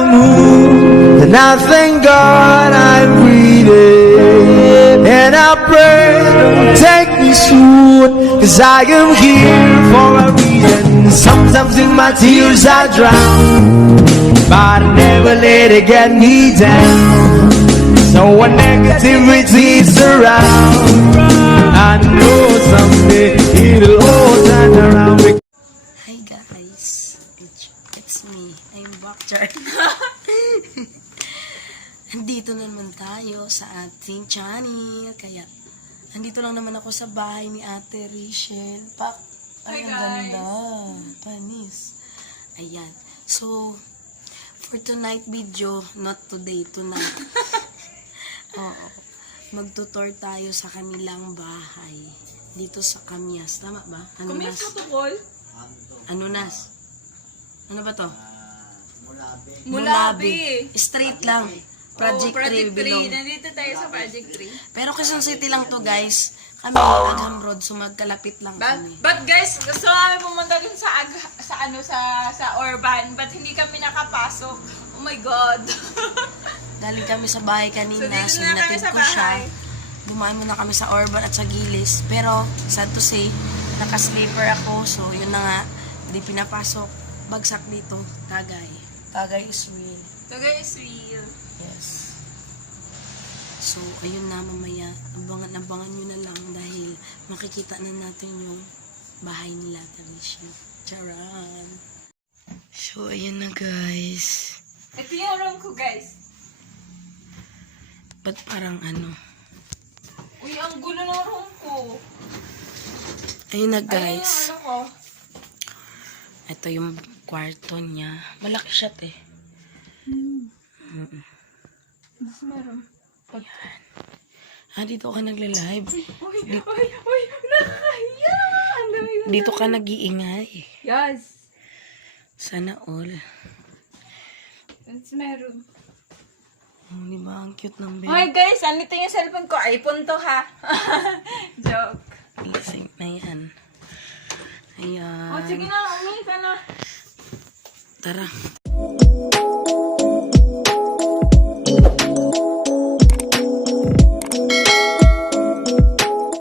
the moon, and I thank God I'm breathing. And I pray, don't take me soon, 'cause I am here for a reason. Sometimes in my tears I drown, but I never let it get me down. So when negativity is around, I know someday it'll all turn around. Hi guys, it's me. I'm back, Char. Andito na naman tayo sa ating channel. Kaya, andito lang naman ako sa bahay ni Ate Rachel. Ay, ang ganda. Panis. Ayan. So, for tonight video, not today, tonight. Oo. Magtutor tayo sa kanilang bahay. Dito sa Kamyas. Tama ba? Kamyas protocol? Ano nas? Ano ba to? Mulabi. Straight lang. Project 3 Project 3. bilong. Nandito tayo sa Project 3. Pero Quezon City lang to guys. Kami Agham Road, so magkalapit lang kami. But guys, gusto namin pumunta dun sa Urban, but hindi kami nakapasok. Oh my God. Galing kami sa bahay kanina, So, so dito na kami natid sa ko siya. bahay. Dumaan muna kami sa Urban at sa Gilis. Pero, sad to say, naka-sleeper ako, so yun na nga, hindi pinapasok. Bagsak dito, Tagay. Tagay is real. Tagay is real. Yes. So, ayun na mamaya. Abangan nyo na lang dahil makikita na natin yung bahay nila. Tanisha. Charan. So, ayun na guys. Ito yung room ko, guys. Ba't parang ano? Uy, ang gulo ng room ko. Ayun na Ayun guys. yung ano ko. Ito yung kwarto niya. Malaki siya eh. Mas meron. Dito ka nagla-live. Uy, nakakahiya. Ang dami na. Dito ka nag-iingay. Yes. Sana all. Mas meron. Oh, di ba? Ang cute ng bed. Okay guys, andito yung cellphone ko. iPhone to ha. Joke. Ising na yan. Ayan. Oh, sige na, uwi ka na. Tara.